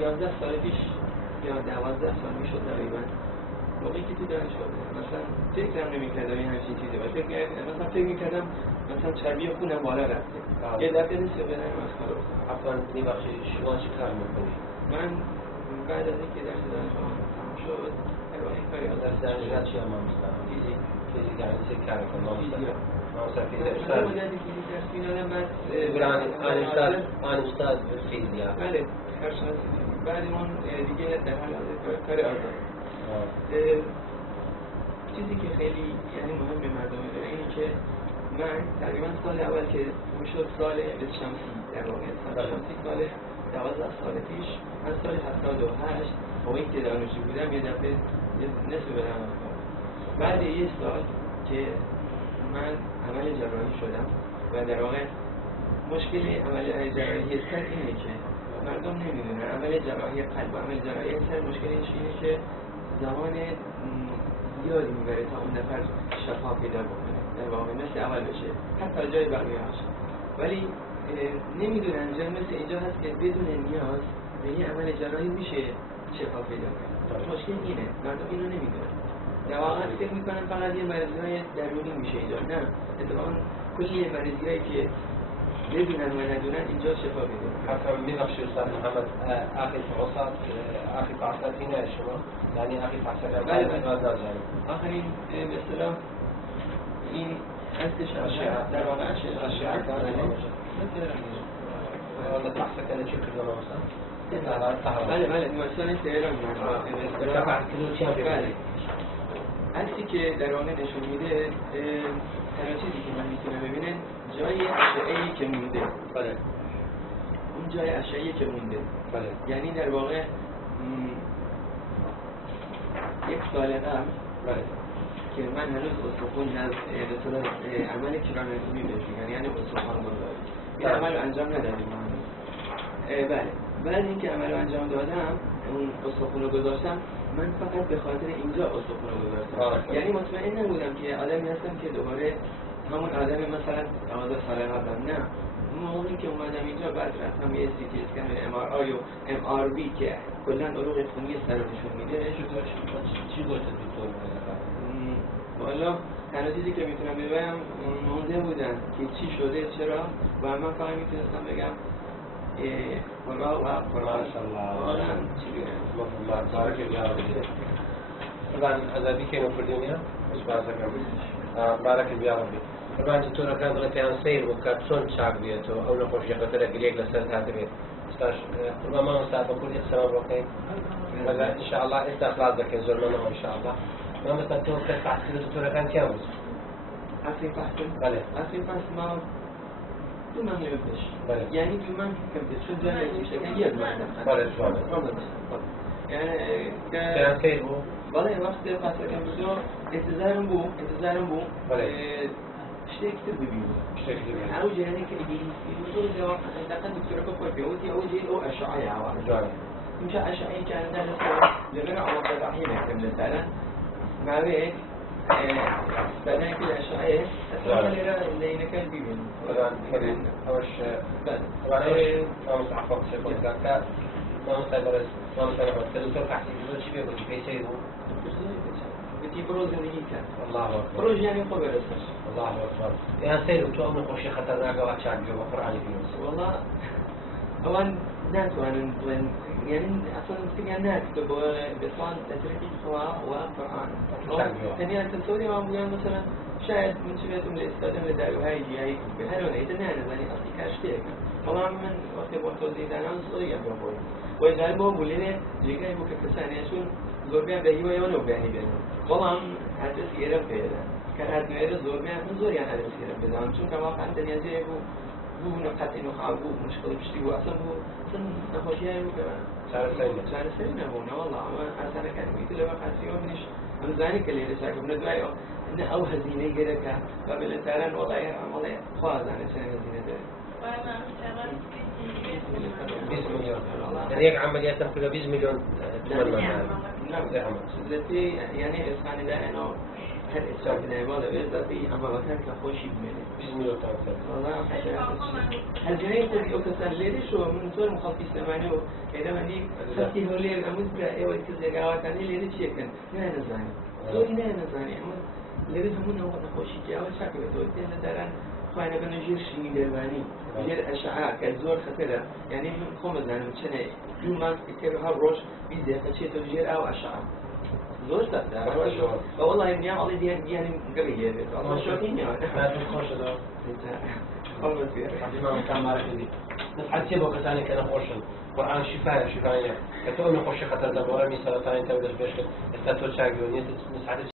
11 سال پیش یا 12 سال میشد تقریبا موقعی که تو دانشگاه مثلا فکرم نمی‌کردم این همچین چیزی باشه. فکر می‌کردم مثلا چربی خونم بالا رفته. یه دفعه نصف بدنم از کار افتاد. اصلا می‌بخشید شما چی کار می‌کنید؟ من بعد از اینکه درس دانشگاه تموم شد این کاری درس دانشگاه چی هم هستم؟ فیزیک یعنی چه کاری کنم؟ مثلا فیزیک درس می‌دادم بعد استاد فیزیک. بله کارشناسی. بعد اون دیگه در حال کار آزاد. چیزی که خیلی یعنی مهم به مردم داره اینه که من تقریبا سال اول که میشد سال شمسی در واقع سال شمسی سال 12 سال پیش من سال 78 موقعی که دانشجو بودم یه دفعه نصف بدنم افتاد. بعد یه سال که من عمل جراحی شدم و در واقع مشکل عمل جراحی سر اینه که مردم نمیدونن عمل جراحی قلب و عمل جراحی سر مشکلش اینه که زمان زیادی میبره تا اون نفر شفا پیدا بکنه در واقع مثل اول بشه حتی جای بقیه هست ولی نمیدونن جا مثل اینجا هست که بدون نیاز به یه عمل جراحی میشه شفا پیدا کنه. مشکل اینه مردم اینو نمیدونن در واقع فکر میکنن فقط یه مریضی‌های درونی میشه اینجا. نه اتفاقا کلی مریضی‌هایی که بدونن و ندونن اینجا شفا پیدا کنه. حتی میبخشید استاد محمد آخر فحصات هنا شما یعنی آخر فحصات آخرین به اصطلاح این هستش در واقع اشعه والله فحصك انا شكل ولا مثلا بله مثلا تهران بله هستی که در واقع نشون میده تنها چیزی که من میتونم ببینم جای اشعه‌ای که مونده. بله اون جای اشعه‌ای که مونده. بله یعنی در واقع یک سال قبل بله که من هنوز استخوان به صورت عمل کرانوتومی بهش میگن یعنی استخوان گذاری این عمل رو انجام ندادیم. بله بعد اینکه عمل رو انجام دادم اون استخوان رو گذاشتم من فقط به خاطر اینجا استخوان رو گذاشتم. یعنی مطمئن نبودم که آدمی هستم که دوباره همون آدم مثلا 12 سال قبلم. نه اون موقعی که اومدم اینجا بعد رفتم یه سی تی اسکن و ام آر آی و ام آر بی که کلا عروق خونی سر رو نشون میده. چی گفت دکتر؟ والا تنها چیزی که میتونم بگم مونده بودن که چی شده چرا و من فقط میتونستم بگم خدا و قرآن والا چی بگم الله بارك الله فيك. طبعا ازابي كانوا في الدنيا مش بارك بارك الله فيك. طبعا دكتور كان غلط عن سير وكاتسون شعب بيته او نخرج قتل قليل لسنه هذه استاذ ربما ما مستعد كل السلام عليكم. ان شاء الله انت خلاص ذاك زلمنا ان شاء الله. ما مثلا تو كفحت دكتور كان كم اصلی فصل بله اصلی فصل ما دو من نمیدش بله یعنی دو من کمتر شد جایی میشه که یه من بله شوال یعنی كان سير هو والله وقت فصل کم بود انتظارم بود بله اشتري كتير بيبينه أوجه يعني كإنجليزي جواب أنت دكتور كفر بيوتي أوجه أو أشعة عوام مش أشعة كان ده لمن عوض الرحيم كم مثلا ما بيك بعدين كده أشعة أسمع اللي كان بيبينه طبعا أوش طبعا ما مستعفق شيء كذا ما مستعبرس ما مستعبرس دكتور كحسي دكتور شبيه بس بيسيره بتي بروز زندگی کرد. الله اکبر. بروز یعنی خوب است. الله اکبر. یا سیر تو امن خوشی خطرناک و چند جو قرآنی بیوس. والله اوان ناتوانن يعني اصلا فيها ناس بصان تدريب القراءة والقرآن. ثانيا تنسوني ما بقول مثلا شاهد من شبهة من الاستخدام لدارو هاي جاي بهالون إذا نحن زاني أصلي كاشتيك. طبعا من وقت بورتوزي دانا نصلي قبل بقول. وإذا بقول بقولنا جيكاي بوك كساني شون زور بيان بهي ويانو بياني بينه. طبعا هذا سيرة بيدا. كان هذا ميرا زور بيان من زور يعني هذا سيرة بيدا. شون كما قال الدنيا زي بو نقطة إنه خابو مشكلة بشتي وأصلا بو أصلا نخوشيها يبو كمان. شهر سنة هنا والله ما أصلا كان مثل ما قال سيوم منش من ذلك اللي رساك من الدعاء إن أو هزينة جدك قبل التعلن والله خواز عن سنة هزينة ده. بسم مليون. يعني هيك عمليات كلها 20 مليون. نعم. سلتي يعني إسمعني ده إنه هەر ئێستا بنایباڵە بێت دەبی ئەمەوەکان کە خۆشی بمێنێت 20 میلیۆن هەرجەنەی خۆی ئەو کەسان لێرەشەوە من زۆرم خەڵکی سلێمانی و ئێرەمەندی خەڵکی هەو لێر ئەمە ئێوە کە جێگاوەکانی لێرە چیەکەن نانەزانێت زۆری نانەزانێت ئەمە لێرە هەموو نەخۆشی جیاوە چاکەوێتەوە تێن لە داران خوانە بنە ژێر شنی دەربانی ژێر ئەشعا کە زۆر خەتەرە یعنی من خۆم دەزانم چنێ دوو مانگ کتێب هەر ڕۆژ 20 دقیقە چێتەوە ژێر ئاو ئەشعا زۆر سەختا وەڵی نیام ئەڵی دیانی گەڵی هێبێت ئەڵە شۆکی نیوە خۆشەوە خۆم بەسێر کامارەکەدی نسعەتی بۆ کەسانی کە نەخۆشن قورآن شفاە شفاایە کە تۆ نەخۆشی خەتەر دەبڕەمی سەرەتانی تەو دەست پێش کرد ئێستا تۆ چاکبوو نیێت نسعەتی